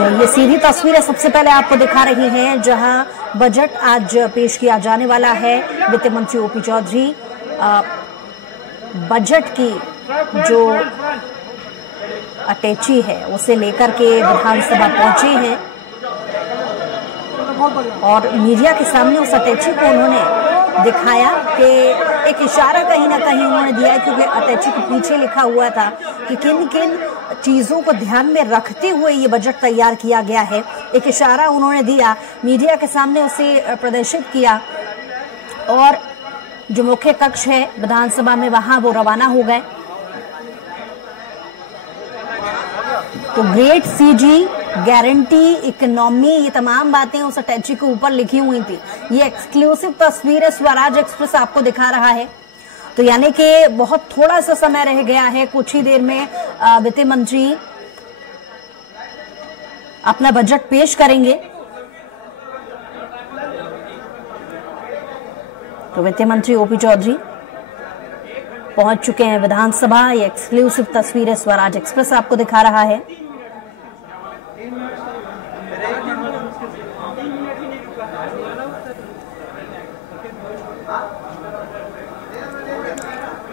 ये सीधी तस्वीरें सबसे पहले आपको दिखा रही हैं, जहां बजट आज पेश किया जाने वाला है। वित्त मंत्री ओपी चौधरी बजट की जो अटैची है उसे लेकर के विधानसभा पहुंचे हैं और मीडिया के सामने उस अटैची को उन्होंने दिखाया कि एक इशारा कहीं ना कहीं उन्होंने दिया है, क्योंकि अटैची के पीछे लिखा हुआ था कि किन किन चीजों को ध्यान में रखते हुए ये बजट तैयार किया गया है। एक इशारा उन्होंने दिया, मीडिया के सामने उसे प्रदर्शित किया और जो मुख्य कक्ष है विधानसभा में वहां वो रवाना हो गए। तो ग्रेट सीजी, गारंटी, इकोनॉमी, ये तमाम बातें उस अटैची के ऊपर लिखी हुई थी। ये एक्सक्लूसिव तस्वीर है, स्वराज एक्सप्रेस आपको दिखा रहा है। तो यानी कि बहुत थोड़ा सा समय रह गया है, कुछ ही देर में वित्त मंत्री अपना बजट पेश करेंगे। तो वित्त मंत्री ओपी चौधरी पहुंच चुके हैं विधानसभा। ये एक्सक्लूसिव तस्वीरें स्वराज एक्सप्रेस आपको दिखा रहा है।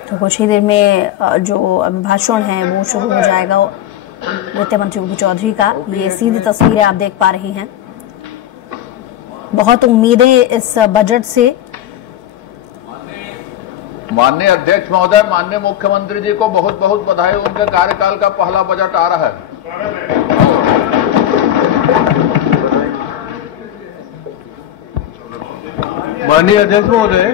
तो कुछ ही देर में जो अभिभाषण है वो शुरू हो जाएगा वित्त मंत्री ओपी चौधरी का। ये सीधी तस्वीरें आप देख पा रही हैं। बहुत उम्मीदें इस बजट से। माननीय अध्यक्ष महोदय, माननीय मुख्यमंत्री जी को बहुत बहुत बधाई। उनके कार्यकाल का पहला बजट आ रहा है। माननीय अध्यक्ष महोदय,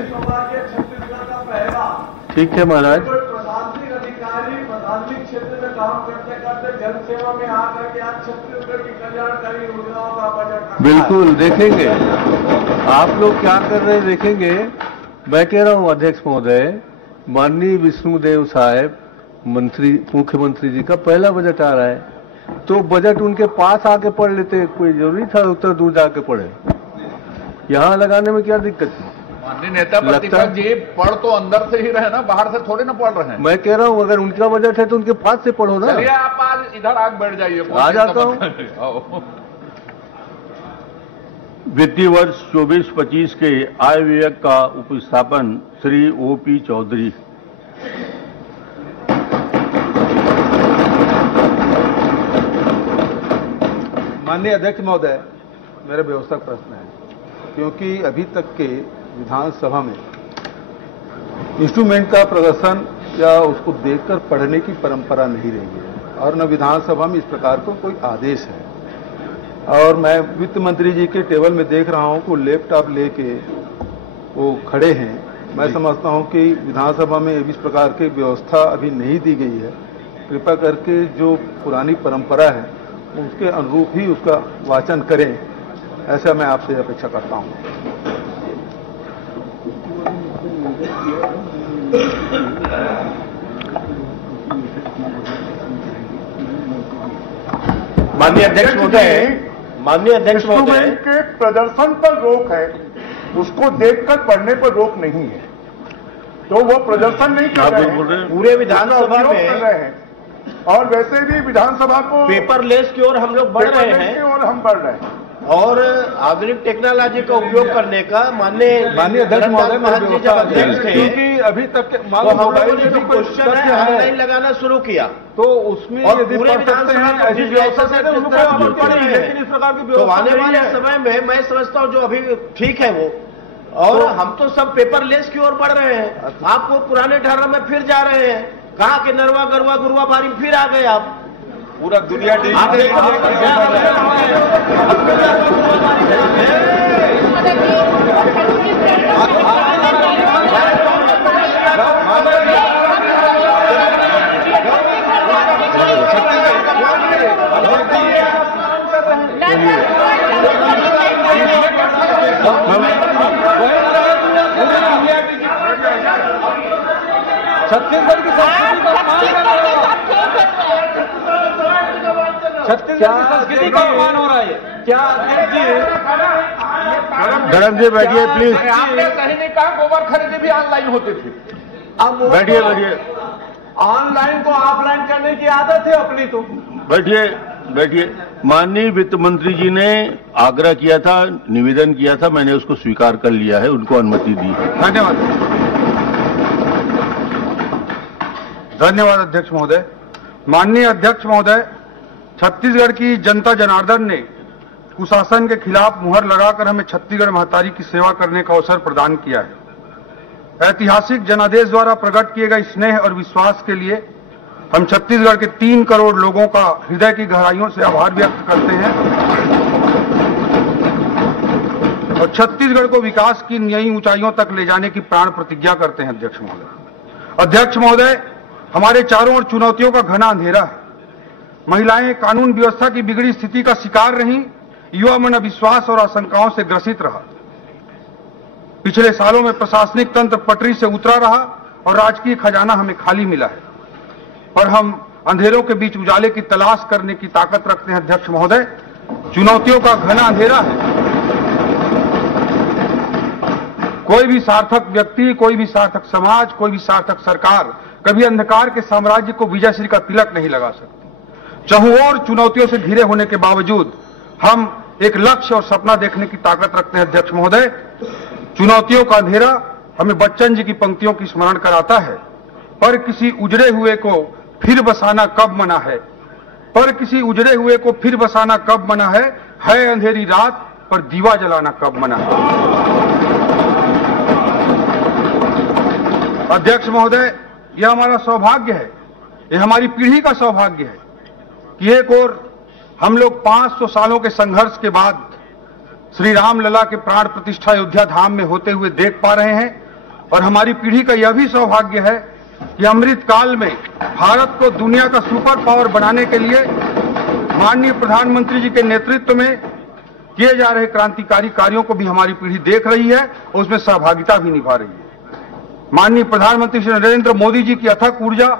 ठीक है महाराज। प्रशासनिक अधिकारी प्रशासनिक क्षेत्र में काम करते करते जन सेवा में आकर के आज छत्तीसगढ़ की कल्याणकारी योजनाओं का बजट बिल्कुल देखेंगे आप लोग क्या कर रहे हैं, देखेंगे। मैं कह रहा हूं अध्यक्ष महोदय, माननीय विष्णुदेव साहब मुख्यमंत्री जी का पहला बजट आ रहा है, तो बजट उनके पास आके पढ़ लेते। कोई जरूरी था उतना दूर जाके पढ़े? यहाँ लगाने में क्या दिक्कत है? माननीय नेता प्रतिपक्ष जी पढ़ तो अंदर से ही रहे ना, बाहर से थोड़े ना पढ़ रहे हैं। मैं कह रहा हूँ अगर उनका बजट है तो उनके पास से पढ़ो ना। चलिए आप आज इधर आग बैठ जाइए। आ जाता हूँ। वित्तीय वर्ष 24-25 के आय व्यय का उपस्थापन श्री ओपी चौधरी। माननीय अध्यक्ष महोदय, मेरा व्यवस्थक प्रश्न है, क्योंकि अभी तक के विधानसभा में इंस्ट्रूमेंट का प्रदर्शन या उसको देखकर पढ़ने की परंपरा नहीं रही है और न विधानसभा में इस प्रकार का कोई आदेश है। और मैं वित्त मंत्री जी के टेबल में देख रहा हूं कि वो लैपटॉप लेके वो खड़े हैं। मैं समझता हूं कि विधानसभा में इस प्रकार की व्यवस्था अभी नहीं दी गई है। कृपया करके जो पुरानी परंपरा है उसके अनुरूप ही उसका वाचन करें, ऐसा मैं आपसे अपेक्षा करता हूं। माननीय अध्यक्ष महोदय, के प्रदर्शन पर रोक है, उसको देखकर पढ़ने पर रोक नहीं है। तो वो प्रदर्शन नहीं कर रहे हैं, पूरे विधानसभा में कर रहे हैं। और वैसे भी विधानसभा को पेपरलेस की ओर हम लोग बढ़ रहे हैं और हम बढ़ रहे हैं और आधुनिक टेक्नोलॉजी का उपयोग करने का माननीय अध्यक्ष महोदय जब अध्यक्ष थे, क्योंकि अभी तक तो हम लोगों ने जो क्वेश्चन है ऑनलाइन लगाना शुरू किया, तो उसमें और यदि पूरे पढ़ सकते हैं ऐसी व्यवस्था से तो उनको अमल करें, लेकिन इस प्रकार की तो व्यवस्था आने वाले समय में मैं समझता हूँ जो अभी ठीक है वो, और हम तो सब पेपरलेस की ओर बढ़ रहे हैं। आप वो पुराने ढर्रा में फिर जा रहे हैं। कहा कि नरवा गरवा गुरुआ बारी फिर आ गए आप। पूरा दुनिया छत्तीसगढ़ की संस्कृति का अपमान हो रहा है। क्या धर्म जी बैठिए प्लीज। आपने कहीं नहीं कहा गोबर खरीदी भी ऑनलाइन होती थी। अब बैठिए ऑनलाइन को ऑफलाइन करने की आदत है अपनी। तो बैठिए बैठिए। माननीय वित्त मंत्री जी ने आग्रह किया था, निवेदन किया था, मैंने उसको स्वीकार कर लिया है, उनको अनुमति दी। धन्यवाद। धन्यवाद अध्यक्ष महोदय। माननीय अध्यक्ष महोदय, छत्तीसगढ़ की जनता जनार्दन ने कुशासन के खिलाफ मुहर लगाकर हमें छत्तीसगढ़ महतारी की सेवा करने का अवसर प्रदान किया है। ऐतिहासिक जनादेश द्वारा प्रकट किए गए स्नेह और विश्वास के लिए हम छत्तीसगढ़ के 3 करोड़ लोगों का हृदय की गहराइयों से आभार व्यक्त करते हैं और छत्तीसगढ़ को विकास की नई ऊंचाइयों तक ले जाने की प्राण प्रतिज्ञा करते हैं। अध्यक्ष महोदय, अध्यक्ष महोदय, हमारे चारों ओर चुनौतियों का घना अंधेरा है। महिलाएं कानून व्यवस्था की बिगड़ी स्थिति का शिकार रहीं, युवा मन अविश्वास और आशंकाओं से ग्रसित रहा। पिछले सालों में प्रशासनिक तंत्र पटरी से उतरा रहा और राजकीय खजाना हमें खाली मिला है, पर हम अंधेरों के बीच उजाले की तलाश करने की ताकत रखते हैं। अध्यक्ष महोदय, चुनौतियों का घना अंधेरा है। कोई भी सार्थक व्यक्ति, कोई भी सार्थक समाज, कोई भी सार्थक सरकार कभी अंधकार के साम्राज्य को विजयश्री का तिलक नहीं लगा सकती। चहुओर चुनौतियों से घिरे होने के बावजूद हम एक लक्ष्य और सपना देखने की ताकत रखते हैं। अध्यक्ष महोदय, चुनौतियों का अंधेरा हमें बच्चन जी की पंक्तियों की स्मरण कराता है, पर किसी उजड़े हुए को फिर बसाना कब मना है, पर किसी उजड़े हुए को फिर बसाना कब मना है अंधेरी रात पर दीवा जलाना कब मना है। अध्यक्ष महोदय, यह हमारा सौभाग्य है, यह हमारी पीढ़ी का सौभाग्य है कि एक ओर हम लोग 500 सालों के संघर्ष के बाद श्री राम लला के प्राण प्रतिष्ठा अयोध्या धाम में होते हुए देख पा रहे हैं, और हमारी पीढ़ी का यह भी सौभाग्य है कि अमृत काल में भारत को दुनिया का सुपर पावर बनाने के लिए माननीय प्रधानमंत्री जी के नेतृत्व में किए जा रहे क्रांतिकारी कार्यों को भी हमारी पीढ़ी देख रही है और उसमें सहभागिता भी निभा रही है। माननीय प्रधानमंत्री श्री नरेंद्र मोदी जी की अथक ऊर्जा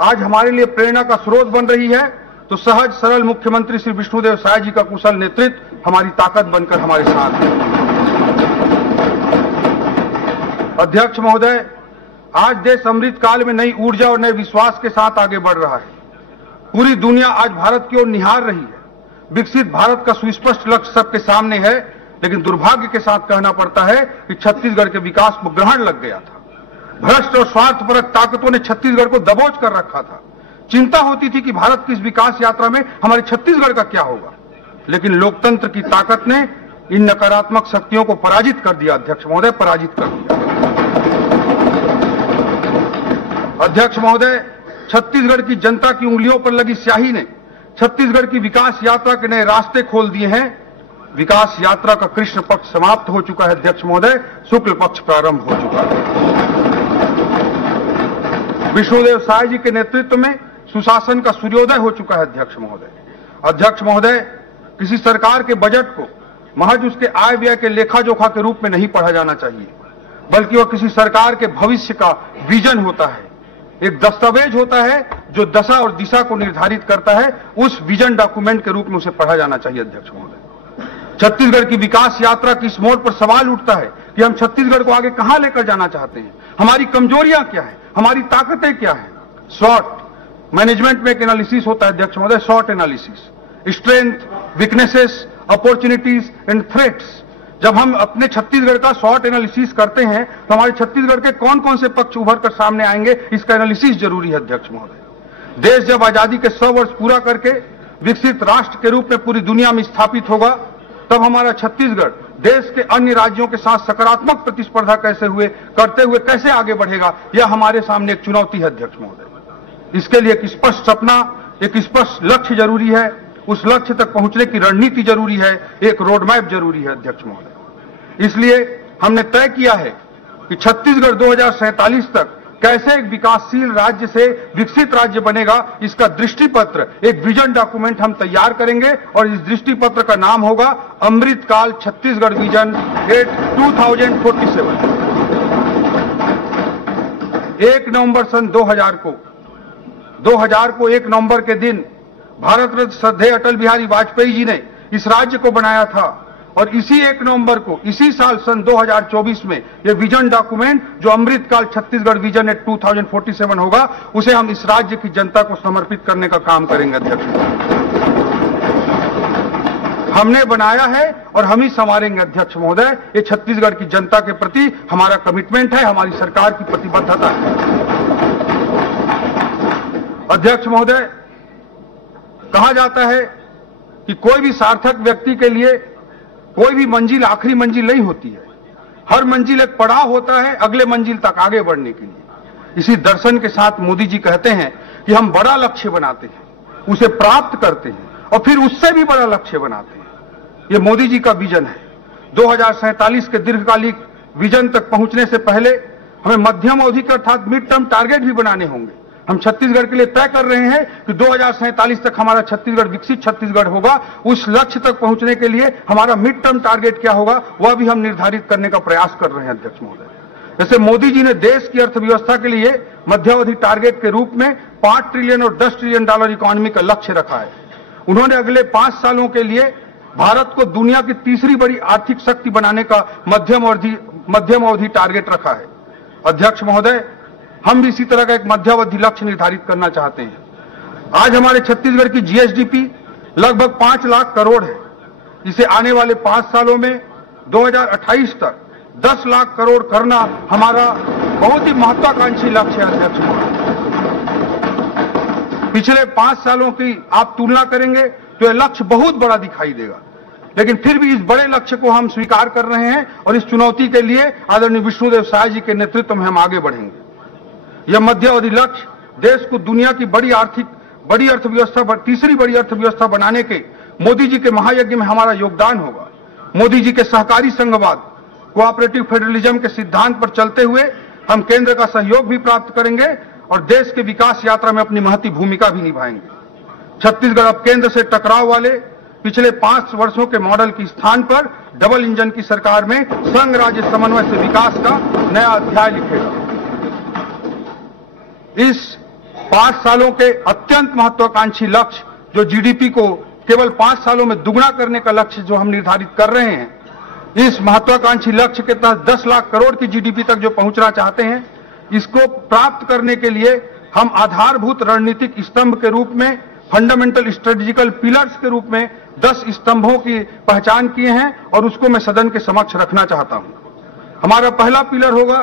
आज हमारे लिए प्रेरणा का स्रोत बन रही है, तो सहज सरल मुख्यमंत्री श्री विष्णुदेव साय जी का कुशल नेतृत्व हमारी ताकत बनकर हमारे साथ है। अध्यक्ष महोदय, आज देश अमृत काल में नई ऊर्जा और नए विश्वास के साथ आगे बढ़ रहा है। पूरी दुनिया आज भारत की ओर निहार रही है। विकसित भारत का सुस्पष्ट लक्ष्य सबके सामने है, लेकिन दुर्भाग्य के साथ कहना पड़ता है कि छत्तीसगढ़ के विकास को ग्रहण लग गया था। भ्रष्ट और स्वार्थपरक ताकतों ने छत्तीसगढ़ को दबोच कर रखा था। चिंता होती थी कि भारत की इस विकास यात्रा में हमारे छत्तीसगढ़ का क्या होगा, लेकिन लोकतंत्र की ताकत ने इन नकारात्मक शक्तियों को पराजित कर दिया। अध्यक्ष महोदय, पराजित कर दिया। अध्यक्ष महोदय, छत्तीसगढ़ की जनता की उंगलियों पर लगी स्याही ने छत्तीसगढ़ की विकास यात्रा के नए रास्ते खोल दिए हैं। विकास यात्रा का कृष्ण पक्ष समाप्त हो चुका है। अध्यक्ष महोदय, शुक्ल पक्ष प्रारंभ हो चुका है। विष्णुदेव साय जी के नेतृत्व में सुशासन का सूर्योदय हो चुका है। अध्यक्ष महोदय, किसी सरकार के बजट को महज उसके आय व्यय के लेखा जोखा के रूप में नहीं पढ़ा जाना चाहिए, बल्कि वह किसी सरकार के भविष्य का विजन होता है, एक दस्तावेज होता है जो दशा और दिशा को निर्धारित करता है। उस विजन डॉक्यूमेंट के रूप में उसे पढ़ा जाना चाहिए। अध्यक्ष महोदय, छत्तीसगढ़ की विकास यात्रा की इस मोड़ पर सवाल उठता है कि हम छत्तीसगढ़ को आगे कहां लेकर जाना चाहते हैं, हमारी कमजोरियां क्या है, हमारी ताकतें क्या है। शॉर्ट मैनेजमेंट में एक एनालिसिस होता है। अध्यक्ष महोदय, short analysis, strength, weaknesses, opportunities and threats. जब हम अपने छत्तीसगढ़ का शॉर्ट एनालिसिस करते हैं तो हमारे छत्तीसगढ़ के कौन कौन से पक्ष उभर कर सामने आएंगे, इसका एनालिसिस जरूरी है। अध्यक्ष महोदय, देश जब आजादी के 100 वर्ष पूरा करके विकसित राष्ट्र के रूप में पूरी दुनिया में स्थापित होगा, तब हमारा छत्तीसगढ़ देश के अन्य राज्यों के साथ सकारात्मक प्रतिस्पर्धा करते हुए कैसे आगे बढ़ेगा, यह हमारे सामने एक चुनौती है। अध्यक्ष महोदय, इसके लिए एक स्पष्ट सपना, एक स्पष्ट लक्ष्य जरूरी है। उस लक्ष्य तक पहुंचने की रणनीति जरूरी है, एक रोडमैप जरूरी है। अध्यक्ष महोदय, इसलिए हमने तय किया है कि छत्तीसगढ़ 2047 तक कैसे एक विकासशील राज्य से विकसित राज्य बनेगा, इसका दृष्टिपत्र, एक विजन डॉक्यूमेंट हम तैयार करेंगे और इस दृष्टिपत्र का नाम होगा अमृतकाल छत्तीसगढ़ विजन 2047। 1 नवंबर सन 2000 को 1 नवंबर के दिन भारत रत्न श्रद्धेय अटल बिहारी वाजपेयी जी ने इस राज्य को बनाया था, और इसी 1 नवंबर को, इसी साल सन 2024 में यह विजन डॉक्यूमेंट जो अमृतकाल छत्तीसगढ़ विजन 2047 होगा, उसे हम इस राज्य की जनता को समर्पित करने का काम करेंगे। अध्यक्ष, हमने बनाया है और हम ही संवारेंगे अध्यक्ष महोदय। ये छत्तीसगढ़ की जनता के प्रति हमारा कमिटमेंट है, हमारी सरकार की प्रतिबद्धता है। अध्यक्ष महोदय, कहा जाता है कि कोई भी सार्थक व्यक्ति के लिए कोई भी मंजिल आखिरी मंजिल नहीं होती है, हर मंजिल एक पड़ाव होता है अगले मंजिल तक आगे बढ़ने के लिए। इसी दर्शन के साथ मोदी जी कहते हैं कि हम बड़ा लक्ष्य बनाते हैं, उसे प्राप्त करते हैं और फिर उससे भी बड़ा लक्ष्य बनाते हैं। ये मोदी जी का विजन है। 2047 के दीर्घकालिक विजन तक पहुंचने से पहले हमें मध्यम अवधि के अर्थात मिड टर्म टारगेट भी बनाने होंगे। हम छत्तीसगढ़ के लिए तय कर रहे हैं कि 2047 तक हमारा छत्तीसगढ़ विकसित छत्तीसगढ़ होगा। उस लक्ष्य तक पहुंचने के लिए हमारा मिड टर्म टारगेट क्या होगा वह भी हम निर्धारित करने का प्रयास कर रहे हैं अध्यक्ष महोदय। जैसे मोदी जी ने देश की अर्थव्यवस्था के लिए मध्यावधि टारगेट के रूप में 5 ट्रिलियन और 10 ट्रिलियन डॉलर इकोनॉमी का लक्ष्य रखा है। उन्होंने अगले 5 सालों के लिए भारत को दुनिया की तीसरी बड़ी आर्थिक शक्ति बनाने का मध्यम अवधि टारगेट रखा है। अध्यक्ष महोदय, हम भी इसी तरह का एक मध्यावधि लक्ष्य निर्धारित करना चाहते हैं। आज हमारे छत्तीसगढ़ की जीएसडीपी लगभग 5 लाख करोड़ है। इसे आने वाले 5 सालों में 2028 तक 10 लाख करोड़ करना हमारा बहुत ही महत्वाकांक्षी लक्ष्य है अध्यक्ष महोदय। पिछले 5 सालों की आप तुलना करेंगे तो यह लक्ष्य बहुत बड़ा दिखाई देगा, लेकिन फिर भी इस बड़े लक्ष्य को हम स्वीकार कर रहे हैं और इस चुनौती के लिए आदरणीय विष्णुदेव साय जी के नेतृत्व में हम आगे बढ़ेंगे। यह मध्यावधि लक्ष्य देश को दुनिया की तीसरी बड़ी अर्थव्यवस्था बनाने के मोदी जी के महायज्ञ में हमारा योगदान होगा। मोदी जी के सहकारी संघवाद कोऑपरेटिव फेडरलिज्म के सिद्धांत पर चलते हुए हम केंद्र का सहयोग भी प्राप्त करेंगे और देश के विकास यात्रा में अपनी महती भूमिका भी निभाएंगे। छत्तीसगढ़ अब केंद्र से टकराव वाले पिछले 5 वर्षों के मॉडल के स्थान पर डबल इंजन की सरकार में संघ राज्य समन्वय से विकास का नया अध्याय लिखेगा। इस 5 सालों के अत्यंत महत्वाकांक्षी लक्ष्य जो जीडीपी को केवल 5 सालों में दुगना करने का लक्ष्य जो हम निर्धारित कर रहे हैं, इस महत्वाकांक्षी लक्ष्य के तहत 10 लाख करोड़ की जीडीपी तक जो पहुंचना चाहते हैं, इसको प्राप्त करने के लिए हम आधारभूत रणनीतिक स्तंभ के रूप में, फंडामेंटल स्ट्रेटेजिकल पिलर्स के रूप में 10 स्तंभों की पहचान किए हैं और उसको मैं सदन के समक्ष रखना चाहता हूं। हमारा पहला पिलर होगा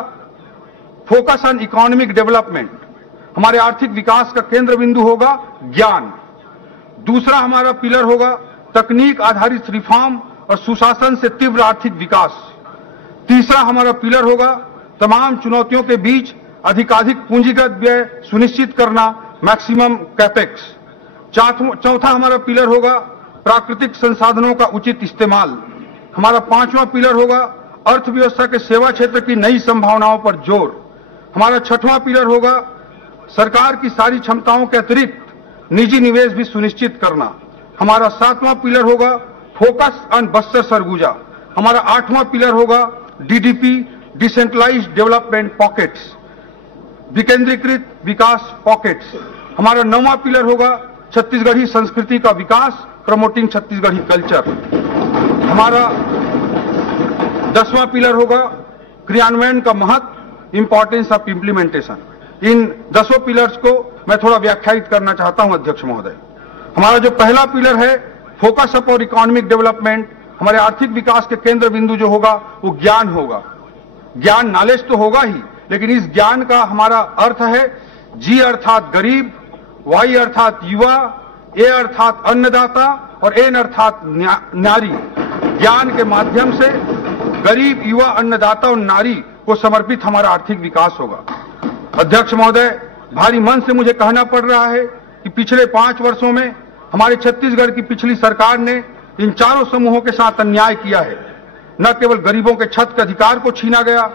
फोकस ऑन इकोनॉमिक डेवलपमेंट। हमारे आर्थिक विकास का केंद्र बिंदु होगा ज्ञान। दूसरा हमारा पिलर होगा तकनीक आधारित रिफॉर्म और सुशासन से तीव्र आर्थिक विकास। तीसरा हमारा पिलर होगा तमाम चुनौतियों के बीच अधिकाधिक पूंजीगत व्यय सुनिश्चित करना, मैक्सिमम कैपेक्स। चौथा हमारा पिलर होगा प्राकृतिक संसाधनों का उचित इस्तेमाल। हमारा 5वां पिलर होगा अर्थव्यवस्था के सेवा क्षेत्र की नई संभावनाओं पर जोर। हमारा 6वां पिलर होगा सरकार की सारी क्षमताओं के अतिरिक्त निजी निवेश भी सुनिश्चित करना। हमारा 7वां पिलर होगा फोकस ऑन बस्तर सरगुजा। हमारा 8वां पिलर होगा डीडीपी डिसेंट्रलाइज्ड डेवलपमेंट पॉकेट्स, विकेंद्रीकृत विकास पॉकेट्स। हमारा 9वां पिलर होगा छत्तीसगढ़ी संस्कृति का विकास, प्रमोटिंग छत्तीसगढ़ी कल्चर। हमारा 10वां पिलर होगा क्रियान्वयन का महत्व, importance of implementation. In 10 pillars को मैं थोड़ा व्याख्यायित करना चाहता हूं अध्यक्ष महोदय। हमारा जो पहला पिलर है फोकस अप और इकोनॉमिक डेवलपमेंट, हमारे आर्थिक विकास के केंद्र बिंदु जो होगा वो ज्ञान होगा। ज्ञान नॉलेज तो होगा ही, लेकिन इस ज्ञान का हमारा अर्थ है जी अर्थात गरीब, वाई अर्थात युवा, ए अर्थात अन्नदाता और एन अर्थात नारी। ज्ञान के माध्यम से गरीब, युवा, अन्नदाता और नारी को समर्पित हमारा आर्थिक विकास होगा। अध्यक्ष महोदय, भारी मन से मुझे कहना पड़ रहा है कि पिछले 5 वर्षों में हमारे छत्तीसगढ़ की पिछली सरकार ने इन चारों समूहों के साथ अन्याय किया है। न केवल गरीबों के छत के अधिकार को छीना गया,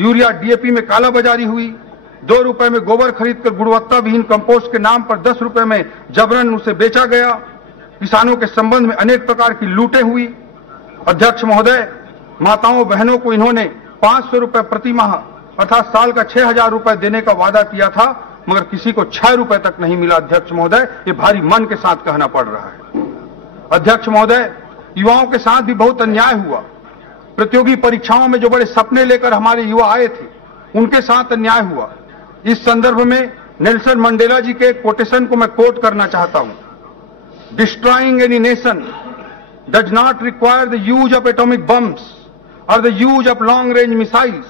यूरिया डीएपी में कालाबाजारी हुई, 2 रुपए में गोबर खरीदकर गुणवत्ता विहीन कंपोस्ट के नाम पर 10 रुपए में जबरन उसे बेचा गया। किसानों के संबंध में अनेक प्रकार की लूटें हुई। अध्यक्ष महोदय, माताओं बहनों को इन्होंने 500 रुपए प्रति माह अर्थात साल का 6,000 रुपए देने का वादा किया था, मगर किसी को 6 रुपए तक नहीं मिला। अध्यक्ष महोदय, ये भारी मन के साथ कहना पड़ रहा है। अध्यक्ष महोदय, युवाओं के साथ भी बहुत अन्याय हुआ। प्रतियोगी परीक्षाओं में जो बड़े सपने लेकर हमारे युवा आए थे, उनके साथ अन्याय हुआ। इस संदर्भ में नेल्सन मंडेला जी के कोटेशन को मैं कोट करना चाहता हूं। Destroying any nation does not require the use of atomic bombs or the use of long-range missiles.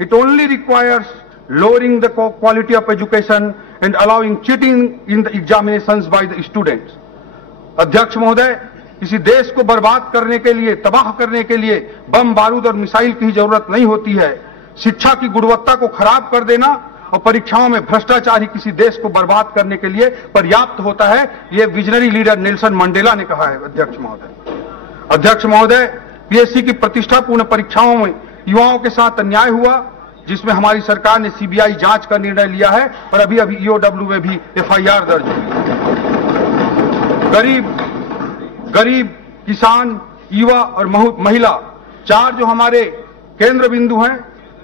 It only requires lowering the quality of education and allowing cheating in the examinations by the students. अध्यक्ष महोदय, किसी देश को बर्बाद करने के लिए, तबाह करने के लिए बम, बारूद और मिसाइल की जरूरत नहीं होती है। शिक्षा की गुणवत्ता को खराब कर देना और परीक्षाओं में भ्रष्टाचार ही किसी देश को बर्बाद करने के लिए पर्याप्त होता है, यह विजनरी लीडर नेल्सन मंडेला ने कहा है। अध्यक्ष महोदय, पीएससी की प्रतिष्ठापूर्ण परीक्षाओं में युवाओं के साथ अन्याय हुआ, जिसमें हमारी सरकार ने सीबीआई जांच का निर्णय लिया है और अभी ईओडब्ल्यू में भी एफआईआर दर्ज हुई। गरीब, किसान, युवा और महिला, चार जो हमारे केंद्र बिंदु हैं,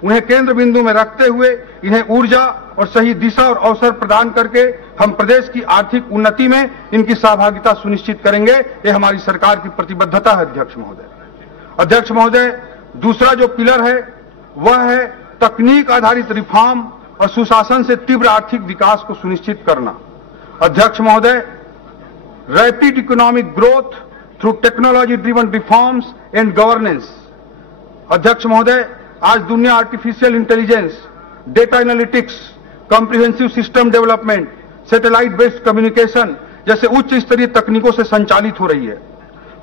उन्हें केंद्र बिंदु में रखते हुए इन्हें ऊर्जा और सही दिशा और अवसर प्रदान करके हम प्रदेश की आर्थिक उन्नति में इनकी सहभागिता सुनिश्चित करेंगे। यह हमारी सरकार की प्रतिबद्धता है। अध्यक्ष महोदय, दूसरा जो पिलर है वह है तकनीक आधारित रिफॉर्म और सुशासन से तीव्र आर्थिक विकास को सुनिश्चित करना। अध्यक्ष महोदय, rapid economic growth through technology driven reforms and governance. अध्यक्ष महोदय, आज दुनिया artificial intelligence, data analytics, comprehensive system development, satellite based communication जैसे उच्च स्तरीय तकनीकों से संचालित हो रही है।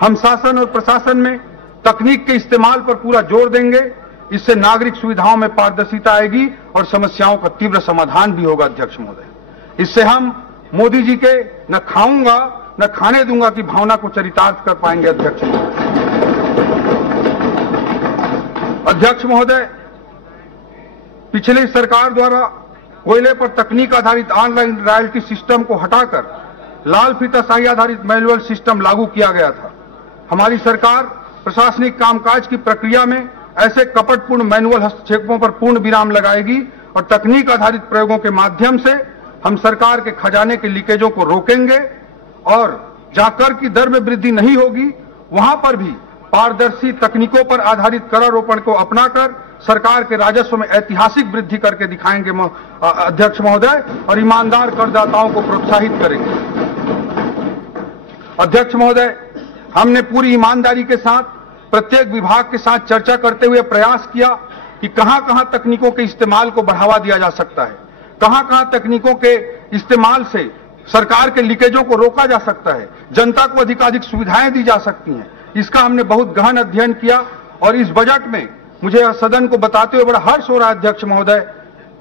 हम शासन और प्रशासन में तकनीक के इस्तेमाल पर पूरा जोर देंगे। इससे नागरिक सुविधाओं में पारदर्शिता आएगी और समस्याओं का तीव्र समाधान भी होगा। अध्यक्ष महोदय, इससे हम मोदी जी के न खाऊंगा न खाने दूंगा की भावना को चरितार्थ कर पाएंगे। अध्यक्ष महोदय, पिछली सरकार द्वारा कोयले पर तकनीक आधारित ऑनलाइन रॉयल्टी सिस्टम को हटाकर लाल फीताशाही आधारित मैनुअल सिस्टम लागू किया गया था। हमारी सरकार प्रशासनिक कामकाज की प्रक्रिया में ऐसे कपटपूर्ण मैनुअल हस्तक्षेपों पर पूर्ण विराम लगाएगी और तकनीक आधारित प्रयोगों के माध्यम से हम सरकार के खजाने के लीकेजों को रोकेंगे और जहां कर की दर में वृद्धि नहीं होगी वहां पर भी पारदर्शी तकनीकों पर आधारित करारोपण को अपनाकर सरकार के राजस्व में ऐतिहासिक वृद्धि करके दिखाएंगे। अध्यक्ष महोदय, और ईमानदार करदाताओं को प्रोत्साहित करेंगे। अध्यक्ष महोदय, हमने पूरी ईमानदारी के साथ प्रत्येक विभाग के साथ चर्चा करते हुए प्रयास किया कि कहां-कहां तकनीकों के इस्तेमाल को बढ़ावा दिया जा सकता है, कहां-कहां तकनीकों के इस्तेमाल से सरकार के लीकेजों को रोका जा सकता है, जनता को अधिकाधिक सुविधाएं दी जा सकती हैं। इसका हमने बहुत गहन अध्ययन किया और इस बजट में मुझे सदन को बताते हुए बड़ा हर्ष हो रहा है अध्यक्ष महोदय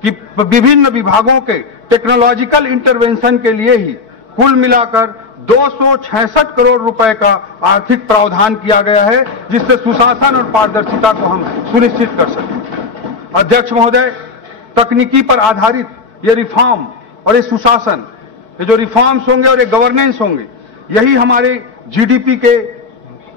कि विभिन्न विभागों के टेक्नोलॉजिकल इंटरवेंशन के लिए ही कुल मिलाकर 266 करोड़ रुपए का आर्थिक प्रावधान किया गया है, जिससे सुशासन और पारदर्शिता को हम सुनिश्चित कर सकें। अध्यक्ष महोदय, तकनीकी पर आधारित ये रिफॉर्म और ये सुशासन, ये जो रिफॉर्म्स होंगे और ये गवर्नेंस होंगे, यही हमारे जीडीपी के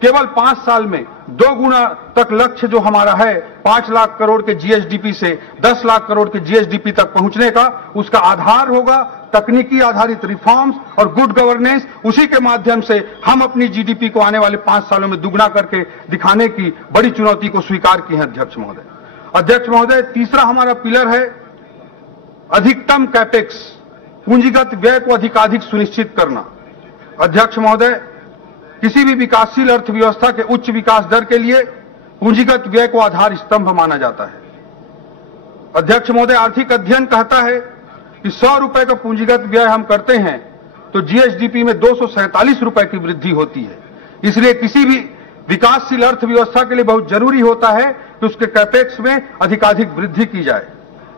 केवल 5 साल में 2 गुना तक लक्ष्य जो हमारा है 5 लाख करोड़ के जीएसडीपी से 10 लाख करोड़ के जीएसडीपी तक पहुंचने का, उसका आधार होगा तकनीकी आधारित रिफॉर्म्स और गुड गवर्नेंस। उसी के माध्यम से हम अपनी जीडीपी को आने वाले 5 सालों में दुगना करके दिखाने की बड़ी चुनौती को स्वीकार की है। अध्यक्ष महोदय, तीसरा हमारा पिलर है अधिकतम कैपेक्स, पूंजीगत व्यय को अधिकाधिक सुनिश्चित करना। अध्यक्ष महोदय, किसी भी विकासशील अर्थव्यवस्था के उच्च विकास दर के लिए पूंजीगत व्यय को आधार स्तंभ माना जाता है। अध्यक्ष महोदय, आर्थिक अध्ययन कहता है कि 100 रुपए का पूंजीगत व्यय हम करते हैं तो जीएसडीपी में 247 रुपए की वृद्धि होती है। इसलिए किसी भी विकासशील अर्थव्यवस्था के लिए बहुत जरूरी होता है कि उसके कैपेक्स में अधिकाधिक वृद्धि की जाए।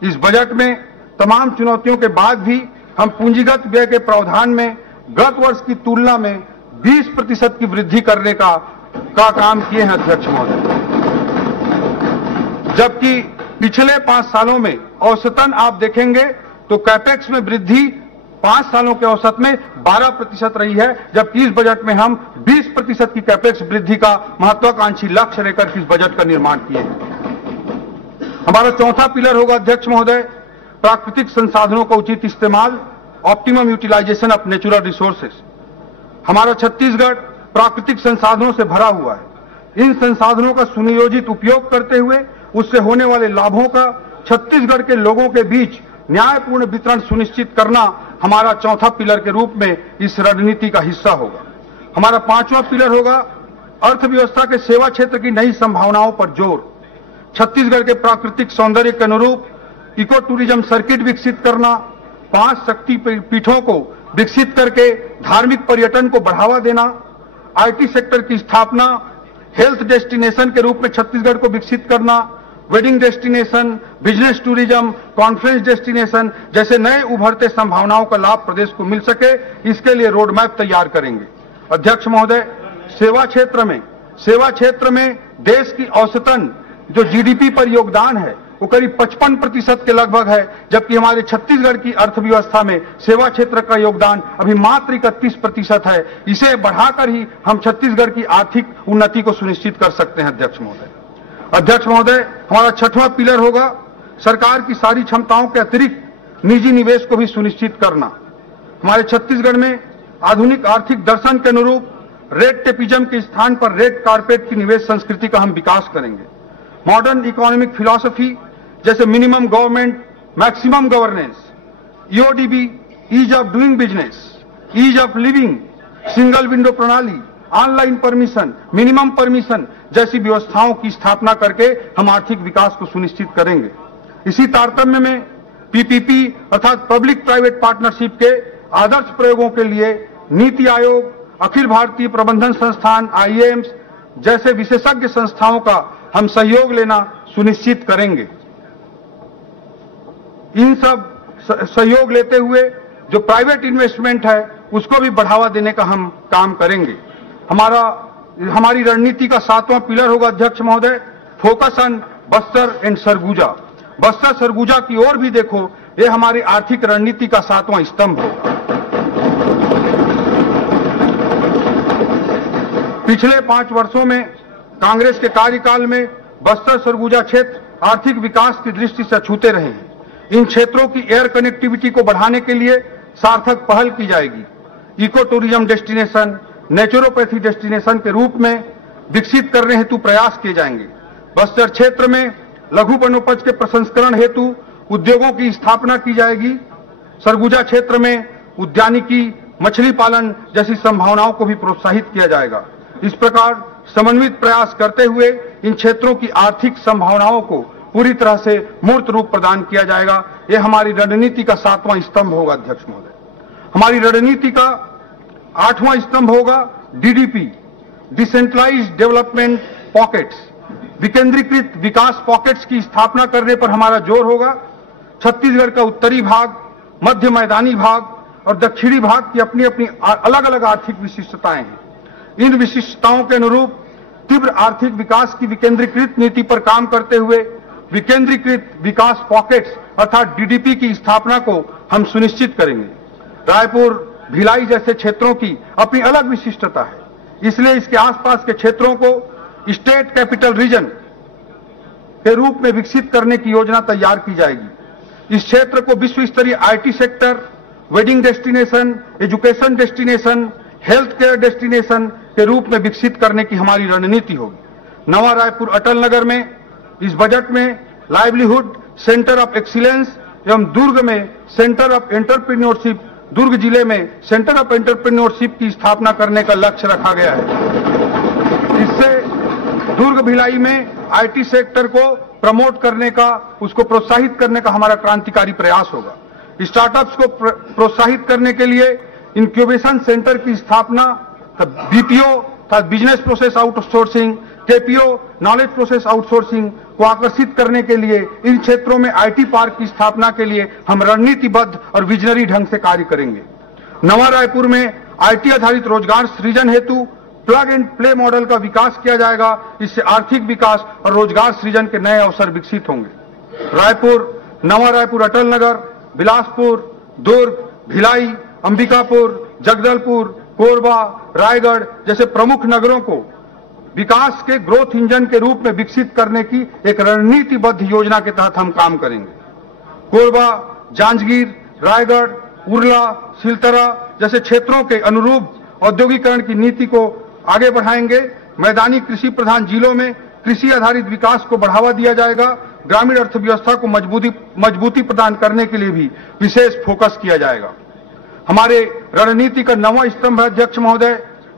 इस बजट में तमाम चुनौतियों के बाद भी हम पूंजीगत व्यय के प्रावधान में गत वर्ष की तुलना में 20% की वृद्धि करने का काम किए हैं। अध्यक्ष महोदय, जबकि पिछले 5 सालों में औसतन आप देखेंगे तो कैपेक्स में वृद्धि 5 सालों के औसत में 12% रही है, जबकि इस बजट में हम 20% की कैपेक्स वृद्धि का महत्वाकांक्षी लक्ष्य लेकर इस बजट का निर्माण किए हैं। हमारा चौथा पिलर होगा अध्यक्ष महोदय, प्राकृतिक संसाधनों का उचित इस्तेमाल, optimum utilization of natural resources. हमारा छत्तीसगढ़ प्राकृतिक संसाधनों से भरा हुआ है। इन संसाधनों का सुनियोजित उपयोग करते हुए उससे होने वाले लाभों का छत्तीसगढ़ के लोगों के बीच न्यायपूर्ण वितरण सुनिश्चित करना हमारा चौथा पिलर के रूप में इस रणनीति का हिस्सा होगा। हमारा 5वां पिलर होगा अर्थव्यवस्था के सेवा क्षेत्र की नई संभावनाओं पर जोर, छत्तीसगढ़ के प्राकृतिक सौंदर्य के अनुरूप इको टूरिज्म सर्किट विकसित करना, 5 शक्ति पीठों को विकसित करके धार्मिक पर्यटन को बढ़ावा देना, आईटी सेक्टर की स्थापना, हेल्थ डेस्टिनेशन के रूप में छत्तीसगढ़ को विकसित करना, wedding destination, business tourism, conference destination जैसे नए उभरते संभावनाओं का लाभ प्रदेश को मिल सके, इसके लिए रोड मैप तैयार करेंगे। अध्यक्ष महोदय, सेवा क्षेत्र में देश की औसतन जो जीडीपी पर योगदान है वो करीब 55% के लगभग है, जबकि हमारे छत्तीसगढ़ की अर्थव्यवस्था में सेवा क्षेत्र का योगदान अभी मात्र 31% है। इसे बढ़ाकर ही हम छत्तीसगढ़ की आर्थिक उन्नति को सुनिश्चित कर सकते हैं। अध्यक्ष महोदय, हमारा 6वां पिलर होगा सरकार की सारी क्षमताओं के अतिरिक्त निजी निवेश को भी सुनिश्चित करना। हमारे छत्तीसगढ़ में आधुनिक आर्थिक दर्शन के अनुरूप रेड टेपिज्म के स्थान पर रेड कारपेट की निवेश संस्कृति का हम विकास करेंगे। मॉडर्न इकोनॉमिक फिलॉसफी जैसे minimum government, maximum governance, EODB, ease of doing business, ease of living, single window प्रणाली, ऑनलाइन परमिशन, मिनिमम परमिशन जैसी व्यवस्थाओं की स्थापना करके हम आर्थिक विकास को सुनिश्चित करेंगे। इसी तारतम्य में पीपीपी अर्थात पब्लिक प्राइवेट पार्टनरशिप के आदर्श प्रयोगों के लिए नीति आयोग, अखिल भारतीय प्रबंधन संस्थान आईएएम्स जैसे विशेषज्ञ संस्थाओं का हम सहयोग लेना सुनिश्चित करेंगे। इन सब सहयोग लेते हुए जो प्राइवेट इन्वेस्टमेंट है उसको भी बढ़ावा देने का हम काम करेंगे। हमारी रणनीति का 7वां पिलर होगा अध्यक्ष महोदय, focus on Bastar and Surguja. Bastar Surguja की ओर भी देखो, ये हमारी आर्थिक रणनीति का 7वां स्तंभ होगा। पिछले 5 वर्षों में कांग्रेस के कार्यकाल में बस्तर सरगुजा क्षेत्र आर्थिक विकास की दृष्टि से अछूते रहे हैं। इन क्षेत्रों की एयर कनेक्टिविटी को बढ़ाने के लिए सार्थक पहल की जाएगी। Eco tourism destination, naturopathy destination के रूप में विकसित करने हेतु प्रयास किए जाएंगे। बस्तर क्षेत्र में लघु वनोपज के प्रसंस्करण हेतु उद्योगों की स्थापना की जाएगी। सरगुजा क्षेत्र में उद्यानिकी, मछली पालन जैसी संभावनाओं को भी प्रोत्साहित किया जाएगा। इस प्रकार समन्वित प्रयास करते हुए इन क्षेत्रों की आर्थिक संभावनाओं को पूरी तरह से मूर्त रूप प्रदान किया जाएगा। यह हमारी रणनीति का 7वां स्तंभ होगा अध्यक्ष महोदय। हमारी रणनीति का 8वां स्तंभ होगा डीडीपी, डिसेंट्रलाइज्ड डेवलपमेंट पॉकेट्स। विकेंद्रीकृत विकास पॉकेट्स की स्थापना करने पर हमारा जोर होगा। छत्तीसगढ़ का उत्तरी भाग, मध्य मैदानी भाग और दक्षिणी भाग की अपनी अपनी अलग अलग आर्थिक विशिष्टताएं हैं। इन विशिष्टताओं के अनुरूप तीव्र आर्थिक विकास की विकेंद्रीकृत नीति पर काम करते हुए विकेंद्रीकृत विकास पॉकेट्स अर्थात डीडीपी की स्थापना को हम सुनिश्चित करेंगे। रायपुर, भिलाई जैसे क्षेत्रों की अपनी अलग विशिष्टता है, इसलिए इसके आसपास के क्षेत्रों को स्टेट कैपिटल रीजन के रूप में विकसित करने की योजना तैयार की जाएगी। इस क्षेत्र को विश्व स्तरीय IT sector, wedding destination, education destination, health care destination के रूप में विकसित करने की हमारी रणनीति होगी। नवा रायपुर अटल नगर में इस बजट में लाइवलीहुड सेंटर ऑफ एक्सीलेंस एवं दुर्ग में सेंटर ऑफ एंटरप्रेन्योरशिप, दुर्ग जिले में सेंटर ऑफ एंटरप्रेन्योरशिप की स्थापना करने का लक्ष्य रखा गया है। इससे दुर्ग भिलाई में आईटी सेक्टर को प्रमोट करने का, उसको प्रोत्साहित करने का हमारा क्रांतिकारी प्रयास होगा। स्टार्टअप्स को प्रोत्साहित करने के लिए इंक्यूबेशन सेंटर की स्थापना, BPO business process outsourcing, KPO knowledge process outsourcing को आकर्षित करने के लिए इन क्षेत्रों में आईटी पार्क की स्थापना के लिए हम रणनीतिबद्ध और विजनरी ढंग से कार्य करेंगे। नवा रायपुर में आईटी आधारित रोजगार सृजन हेतु प्लग एंड प्ले मॉडल का विकास किया जाएगा। इससे आर्थिक विकास और रोजगार सृजन के नए अवसर विकसित होंगे। रायपुर, नवा रायपुर अटल नगर, बिलासपुर, दुर्ग, भिलाई, अंबिकापुर, जगदलपुर, कोरबा, रायगढ़ जैसे प्रमुख नगरों को विकास के ग्रोथ इंजन के रूप में विकसित करने की एक रणनीतिबद्ध योजना के तहत हम काम करेंगे। कोरबा, जांजगीर, रायगढ़, उरला, सिलतरा जैसे क्षेत्रों के अनुरूप औद्योगिकरण की नीति को आगे बढ़ाएंगे। मैदानी कृषि प्रधान जिलों में कृषि आधारित विकास को बढ़ावा दिया जाएगा। ग्रामीण अर्थव्यवस्था को मजबूती प्रदान करने के लिए भी विशेष फोकस किया जाएगा। हमारे रणनीति का 9वां स्तंभ है अध्यक्ष महोदय,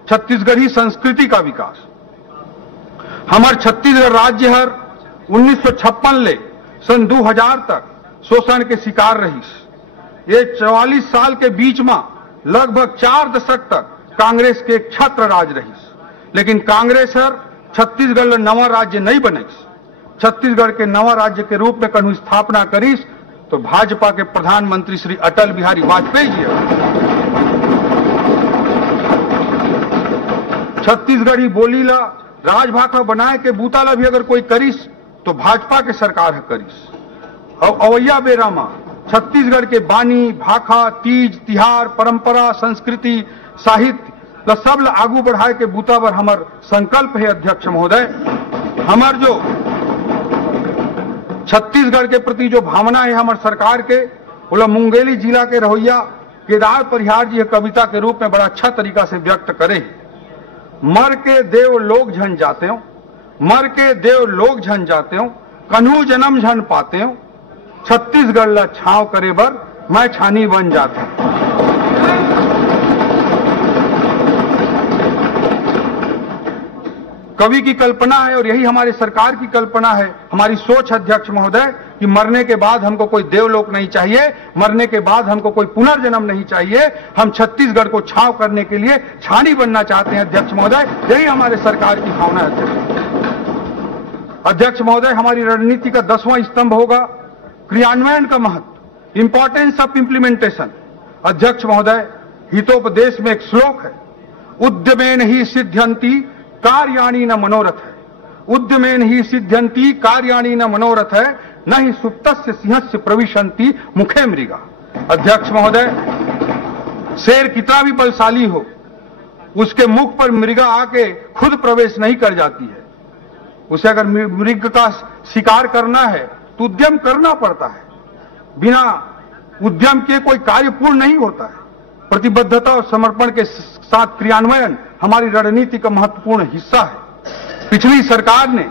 छत्तीसगढ़ी संस्कृति का विकास। हमार छत्तीसगढ़ राज्य हर 1956 ले सन 2000 तक शोषण के शिकार रहीस। ये 44 साल के बीच में लगभग 4 दशक तक कांग्रेस के छत्र राज रहीस, लेकिन कांग्रेस हर छत्तीसगढ़ नवा राज्य नहीं बनीस। छत्तीसगढ़ के नवा राज्य के रूप में कहीं स्थापना करीस तो भाजपा के प्रधानमंत्री श्री अटल बिहारी वाजपेयी जी। छत्तीसगढ़ी बोली ला राजभाषा बनाए के बूताला भी अगर कोई करीस तो भाजपा के सरकार है करीस। और अवैया बेरामा छत्तीसगढ़ के बानी, भाखा, तीज, तिहार, परंपरा, संस्कृति, साहित्य सब आगू बढ़ाए के बूता पर हमार संकल्प है अध्यक्ष महोदय। हमार जो छत्तीसगढ़ के प्रति जो भावना है हमार सरकार के, बोला मुंगेली जिला के रहोइया केदार परिहार जी कविता के रूप में बड़ा अच्छा तरीका से व्यक्त करे। मर के देव लोग झन जाते हो, मर के देव लोग झन जाते हो, कन्हू जन्म झन पाते हो, छत्तीसगढ़ ला छाव करे बर मैं छानी बन जाता हूं। कवि की कल्पना है और यही हमारी सरकार की कल्पना है, हमारी सोच अध्यक्ष महोदय कि मरने के बाद हमको कोई देवलोक नहीं चाहिए, मरने के बाद हमको कोई पुनर्जन्म नहीं चाहिए। हम छत्तीसगढ़ को छाव करने के लिए छानी बनना चाहते हैं अध्यक्ष महोदय, यही हमारे सरकार की भावना है। अध्यक्ष महोदय, हमारी रणनीति का 10वां स्तंभ होगा क्रियान्वयन का महत्व, इंपॉर्टेंस ऑफ इंप्लीमेंटेशन। अध्यक्ष महोदय, हितोपदेश में एक श्लोक है, उद्यमेन ही सिद्ध्यंति कार्याणि न मनोरथ है, उद्यमेन ही सिद्ध्यंति कार्याणि न मनोरथ है, न ही सुप्तस्य सिंहस्य प्रविशंति मुखे मृगा। अध्यक्ष महोदय, शेर कितना भी बलशाली हो, उसके मुख पर मृगा आके खुद प्रवेश नहीं कर जाती है। उसे अगर मृग का शिकार करना है तो उद्यम करना पड़ता है, बिना उद्यम के कोई कार्य पूर्ण नहीं होता है। प्रतिबद्धता और समर्पण के साथ क्रियान्वयन हमारी रणनीति का महत्वपूर्ण हिस्सा है। पिछली सरकार ने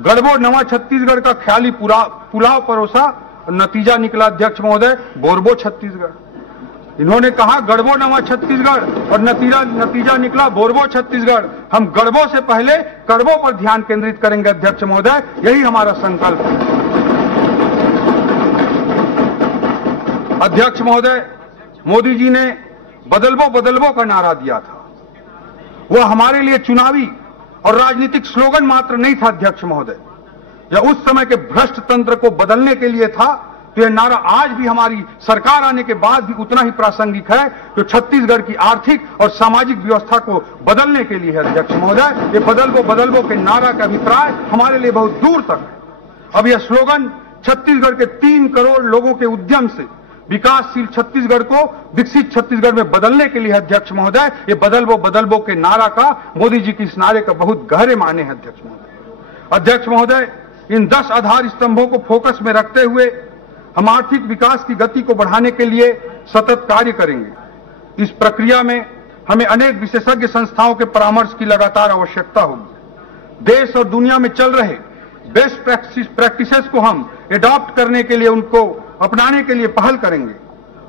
गढ़बो नवा छत्तीसगढ़ का ख्याली पुलाव परोसा और नतीजा निकला अध्यक्ष महोदय बोरबो छत्तीसगढ़। इन्होंने कहा गढ़बो नवा छत्तीसगढ़ और नतीजा निकला बोरबो छत्तीसगढ़। हम गढ़बो से पहले करबो पर ध्यान केंद्रित करेंगे अध्यक्ष महोदय, यही हमारा संकल्प है। अध्यक्ष महोदय, मोदी जी ने बदलबो का नारा दिया था, वह हमारे लिए चुनावी और राजनीतिक स्लोगन मात्र नहीं था अध्यक्ष महोदय। यह उस समय के भ्रष्ट तंत्र को बदलने के लिए था, तो यह नारा आज भी हमारी सरकार आने के बाद भी उतना ही प्रासंगिक है, जो छत्तीसगढ़ की आर्थिक और सामाजिक व्यवस्था को बदलने के लिए है अध्यक्ष महोदय। ये बदलबो के नारा का अभिप्राय हमारे लिए बहुत दूर तक है। अब यह स्लोगन छत्तीसगढ़ के 3 करोड़ लोगों के उद्यम से विकासशील छत्तीसगढ़ को विकसित छत्तीसगढ़ में बदलने के लिए अध्यक्ष महोदय, ये बदलबो के नारा का मोदी जी की इस नारे का बहुत गहरे माने हैं अध्यक्ष महोदय। अध्यक्ष महोदय, इन 10 आधार स्तंभों को फोकस में रखते हुए हम आर्थिक विकास की गति को बढ़ाने के लिए सतत कार्य करेंगे। इस प्रक्रिया में हमें अनेक विशेषज्ञ संस्थाओं के परामर्श की लगातार आवश्यकता होगी। देश और दुनिया में चल रहे बेस्ट प्रैक्टिसेस को हम एडॉप्ट करने के लिए, उनको अपनाने के लिए पहल करेंगे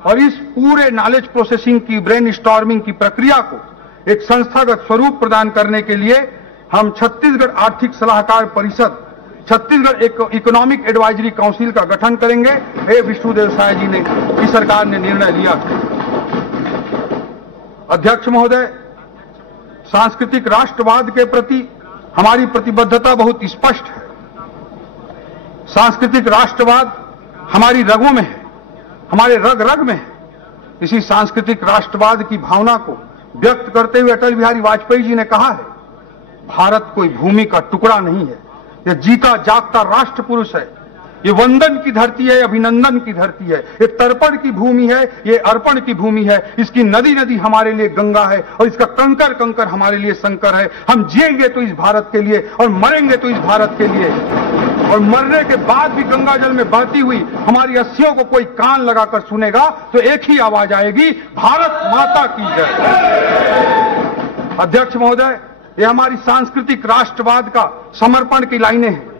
और इस पूरे नॉलेज प्रोसेसिंग की, ब्रेन स्टॉर्मिंग की प्रक्रिया को एक संस्थागत स्वरूप प्रदान करने के लिए हम छत्तीसगढ़ आर्थिक सलाहकार परिषद, छत्तीसगढ़ इकोनॉमिक एडवाइजरी काउंसिल का गठन करेंगे। हे विष्णुदेव साय जी ने, की सरकार ने निर्णय लिया। अध्यक्ष महोदय, सांस्कृतिक राष्ट्रवाद के प्रति हमारी प्रतिबद्धता बहुत स्पष्ट है। सांस्कृतिक राष्ट्रवाद हमारी रगों में है, हमारे रग रग में है। इसी सांस्कृतिक राष्ट्रवाद की भावना को व्यक्त करते हुए अटल बिहारी वाजपेयी जी ने कहा है, भारत कोई भूमि का टुकड़ा नहीं है, यह जीता जागता राष्ट्र पुरुष है। ये वंदन की धरती है, अभिनंदन की धरती है, ये तर्पण की भूमि है, ये अर्पण की भूमि है। इसकी नदी नदी हमारे लिए गंगा है और इसका कंकर कंकर हमारे लिए शंकर है। हम जिएंगे तो इस भारत के लिए और मरेंगे तो इस भारत के लिए, और मरने के बाद भी गंगा जल में बहती हुई हमारी अस्थियों को कोई कान लगाकर सुनेगा तो एक ही आवाज आएगी, भारत माता की जय। अध्यक्ष महोदय, ये हमारी सांस्कृतिक राष्ट्रवाद का समर्पण की लाइनें हैं।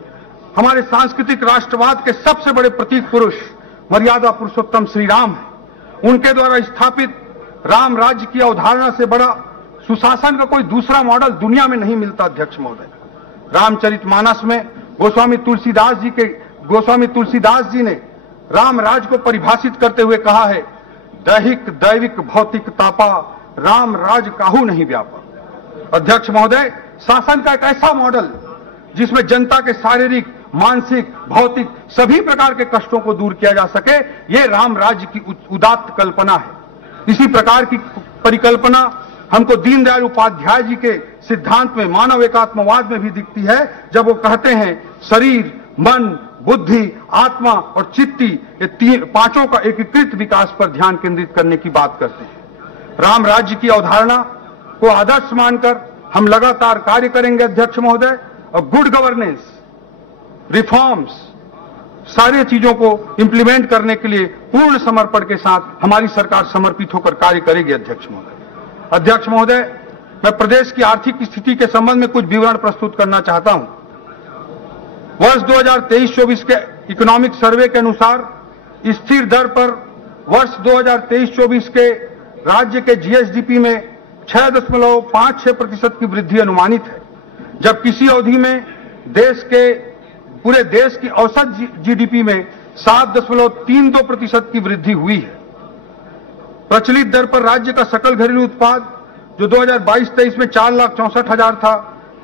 हमारे सांस्कृतिक राष्ट्रवाद के सबसे बड़े प्रतीक पुरुष मर्यादा पुरुषोत्तम श्री राम हैं। उनके द्वारा स्थापित राम राज्य की अवधारणा से बड़ा सुशासन का कोई दूसरा मॉडल दुनिया में नहीं मिलता अध्यक्ष महोदय। रामचरितमानस में गोस्वामी तुलसीदास जी ने राम राज को परिभाषित करते हुए कहा है, दैहिक दैविक भौतिक तापा राम राज काहू नहीं व्यापा। अध्यक्ष महोदय, शासन का एक ऐसा मॉडल जिसमें जनता के शारीरिक, मानसिक, भौतिक सभी प्रकार के कष्टों को दूर किया जा सके, ये राम राज्य की उदात्त कल्पना है। इसी प्रकार की परिकल्पना हमको दीनदयाल उपाध्याय जी के सिद्धांत में, मानव एकात्मवाद में भी दिखती है, जब वो कहते हैं शरीर, मन, बुद्धि, आत्मा और चित्ती, ये पांचों का एकीकृत विकास पर ध्यान केंद्रित करने की बात करते हैं। राम राज्य की अवधारणा को आदर्श मानकर हम लगातार कार्य करेंगे अध्यक्ष महोदय, और गुड गवर्नेंस, रिफॉर्म्स, सारी चीजों को इंप्लीमेंट करने के लिए पूर्ण समर्पण के साथ हमारी सरकार समर्पित होकर कार्य करेगी अध्यक्ष महोदय। अध्यक्ष महोदय, मैं प्रदेश की आर्थिक स्थिति के संबंध में कुछ विवरण प्रस्तुत करना चाहता हूं। वर्ष 2023-24 के इकोनॉमिक सर्वे के अनुसार स्थिर दर पर वर्ष 2023-24 के राज्य के जीएसडीपी में 6.56% की वृद्धि अनुमानित है, जब किसी अवधि में पूरे देश की औसत जीडीपी में 7.32% की वृद्धि हुई है। प्रचलित दर पर राज्य का सकल घरेलू उत्पाद जो 2022-23 में 4,64,000 था,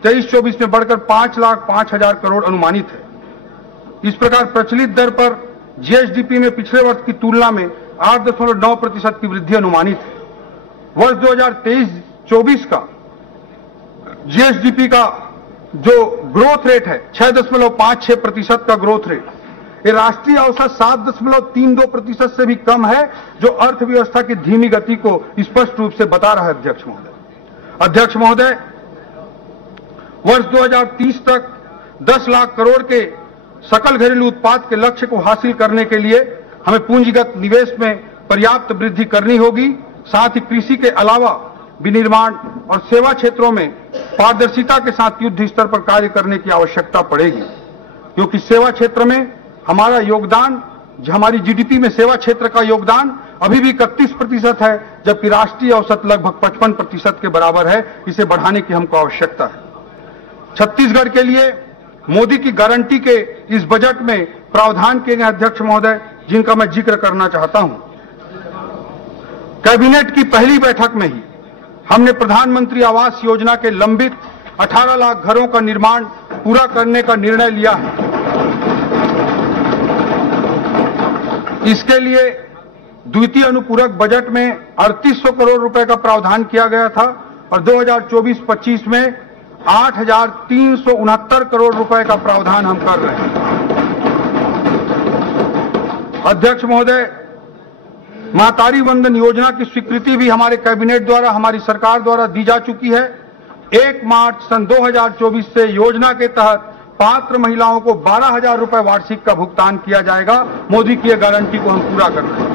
23-24 में बढ़कर 5,05,000 करोड़ अनुमानित है। इस प्रकार प्रचलित दर पर जीएसडीपी में पिछले वर्ष की तुलना में 8.9% की वृद्धि अनुमानित है। वर्ष 2023-24 का जीएसडीपी का जो ग्रोथ रेट है 6.56% का ग्रोथ रेट, ये राष्ट्रीय औसत 7.32% से भी कम है, जो अर्थव्यवस्था की धीमी गति को स्पष्ट रूप से बता रहा है अध्यक्ष महोदय। अध्यक्ष महोदय, वर्ष 2030 तक 10 लाख करोड़ के सकल घरेलू उत्पाद के लक्ष्य को हासिल करने के लिए हमें पूंजीगत निवेश में पर्याप्त वृद्धि करनी होगी। साथ ही कृषि के अलावा विनिर्माण और सेवा क्षेत्रों में पारदर्शिता के साथ युद्ध स्तर पर कार्य करने की आवश्यकता पड़ेगी, क्योंकि सेवा क्षेत्र में हमारा योगदान, हमारी जीडीपी में सेवा क्षेत्र का योगदान अभी भी 31% है, जबकि राष्ट्रीय औसत लगभग 55% के बराबर है। इसे बढ़ाने की हमको आवश्यकता है। छत्तीसगढ़ के लिए मोदी की गारंटी के इस बजट में प्रावधान किए गए अध्यक्ष महोदय, जिनका मैं जिक्र करना चाहता हूं। कैबिनेट की पहली बैठक में ही हमने प्रधानमंत्री आवास योजना के लंबित 18 लाख घरों का निर्माण पूरा करने का निर्णय लिया है। इसके लिए द्वितीय अनुपूरक बजट में 3800 करोड़ रुपए का प्रावधान किया गया था और 2024-25 में 8,369 करोड़ रुपए का प्रावधान हम कर रहे हैं। अध्यक्ष महोदय, मातारी वंदन योजना की स्वीकृति भी हमारे कैबिनेट द्वारा, हमारी सरकार द्वारा दी जा चुकी है। 1 मार्च सन 2024 से योजना के तहत पात्र महिलाओं को 12,000 रुपए वार्षिक का भुगतान किया जाएगा। मोदी की गारंटी को हम पूरा कर रहे हैं।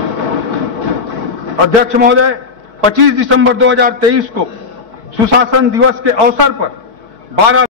अध्यक्ष महोदय, 25 दिसंबर 2023 को सुशासन दिवस के अवसर पर 12